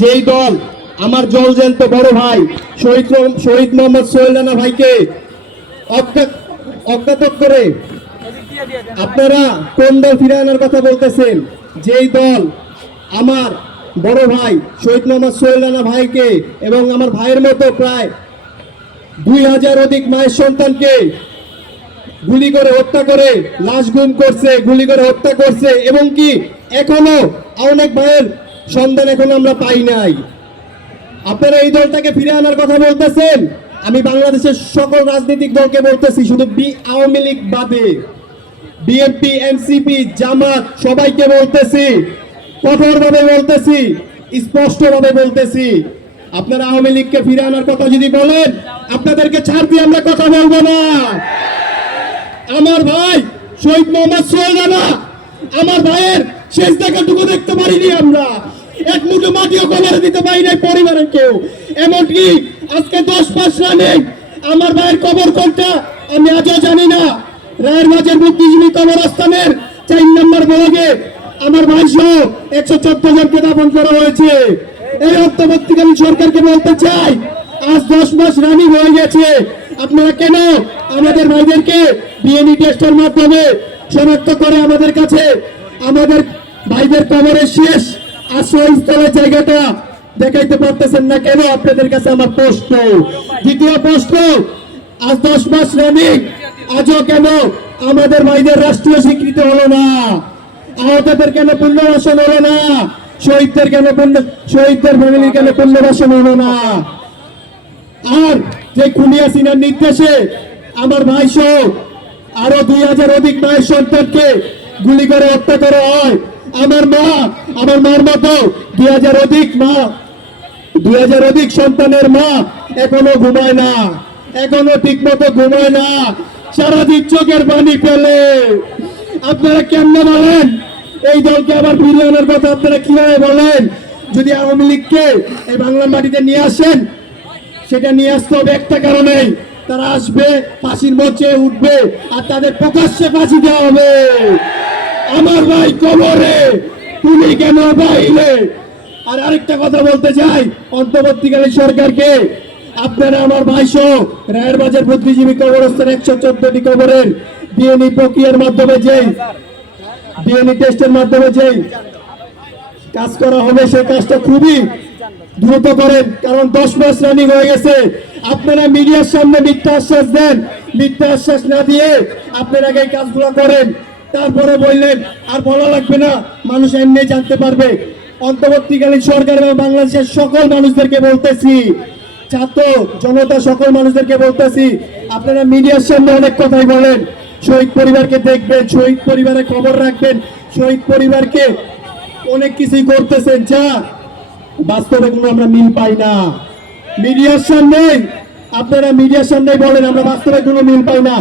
যেই দল আমার জলজ্যান্ত বড় ভাই শহীদ মোহাম্মদ সোহেল রানা ভাইকে অজ্ঞাত করে আপনারা কোন দল ফিরে আনার কথা বলতেছেন? যেই দল আমার বড় ভাই শহীদ মোহাম্মদ সোহেল রানা ভাইকে এবং আমার ভাইয়ের মতো প্রায় 2000 অধিক মায়ের সন্তানকে গুলি করে হত্যা করে লাশ গুম করছে, গুলি করে হত্যা করছে, এবং কি এখনো অনেক ভাইয়ের সন্ধান এখনো আমরা পাই নাই। আপনারা এই দলটাকে ফিরে আনার কথা বলতেছেন। আমি বাংলাদেশের সকল রাজনৈতিক দলকে বলতেছি, শুধু আওয়ামী লীগ বাদে বিএনপি, এনসিপি, জামাত সবাইকে বলতেছি, কঠোরভাবে বলতেছি, স্পষ্টভাবে বলতেছি, আপনারা আওয়ামী লীগকে ফিরে আনার কথা যদি বলেন, আপনাদেরকে ছাড় দিয়ে আমরা কথা বলবো না। আমার ভাই শহীদ মোহাম্মদ সোহেল রানা, আমার ভাইয়ের শেষ দেখাটুকু দেখতে পারিনি আমরা, এক মুঠো মাটিও কবরে দিতে পারি নাই পরিবারের কেউ। এমনকি আজকে 10 মাস রানে আমার ভাইয়ের কবর কোনটা আমি আজও জানি না। রায়ের মাঝের বুদ্ধিজীবী কবরস্থানের 4 নম্বর ব্লকে আমার ভাই সহ 114 জনকে দাফন করা হয়েছে। এই অন্তর্বর্তীকালীন সরকারকে বলতে চাই, আজ 10 মাস রানিং হয়ে গেছে, আপনারা কেন আমাদের ভাইদেরকে ডিএনএ টেস্টের মাধ্যমে শনাক্ত করে আমাদের কাছে আমাদের ভাইদের কবরের শেষ আশ্রয়স্থলের জায়গাটা দেখাইতে পারতেছেন না কেন? আপনাদের কাছে আমার প্রশ্ন। দ্বিতীয় প্রশ্ন, আজ 10 মাস রানিং, আজও কেন আমাদের ভাইদের রাষ্ট্রীয় স্বীকৃতি হলো না? আহতদের কেন পুনর্বাসন হলো না? শহীদদের কেন শহীদদের ফ্যামিলির কেন পুনর্বাসন হলো না? আর যে খুনি হাসিনার নির্দেশে আমার ভাই সহ আরো 2000 অধিক মায়ের সন্তানকে গুলি করে হত্যা করা হয়, আমার মার মতো 2000 অধিক সন্তানের মা এখনো ঘুমায় না, এখনো ঠিক মতো ঘুমায় না, সারাদিন চোখের পানি ফেলে। আপনারা কেমনে বলেন এই দলকে আবার ফিরিয়ে আনার কথা? আপনারা কিভাবে বলেন? যদি আওয়ামী লীগকে এই বাংলার মাটিতে নিয়ে আসেন, সেটা নিয়ে আসতে হবে একটা কারণেই, তারা আসবে, ফাঁসির মঞ্চে উঠবে, আর তাদের প্রকাশ্যে ফাঁসি দেওয়া হবে। আমার ভাই কবরে, তুমি কেন বাইরে? আর আরেকটা কথা বলতে চাই অন্তর্বর্তীকালীন সরকারকে, আপনারা আমার ভাই সহ রায়ের বাজার বুদ্ধিজীবী কবরস্থান 114টি কবরের ডিএনএ প্রক্রিয়ার মাধ্যমে যেই ডিএনএ টেস্টের মাধ্যমে যেই কাজ করা হবে, সেই কাজটা খুবই দ্রুত করেন, কারণ 10 মাস রানিং হয়ে গেছে। আপনারা মিডিয়ার সামনে মিথ্যা আশ্বাস দেন, মিথ্যা আশ্বাস না দিয়ে আপনারা এই কাজগুলো করেন, তারপরে বললেন আর বলা লাগবে না, মানুষ এমনি জানতে পারবে। অন্তর্বর্তীকালীন সরকার এবং বাংলাদেশের সকল মানুষদেরকে বলতেছি, ছাত্র জনতা সকল মানুষদেরকে বলতেছি, আপনারা মিডিয়ার সামনে অনেক কথাই বলেন, শহীদ পরিবারকে দেখবেন, শহীদ পরিবারের খবর রাখবেন, শহীদ পরিবারকে অনেক কিছুই করতেছেন, যা বাস্তবে কোনো আমরা মিল পাই না। মিডিয়ার সামনে আপনারা মিডিয়ার সামনে বলেন আমরা বাস্তবে কোনো মিল পাই না।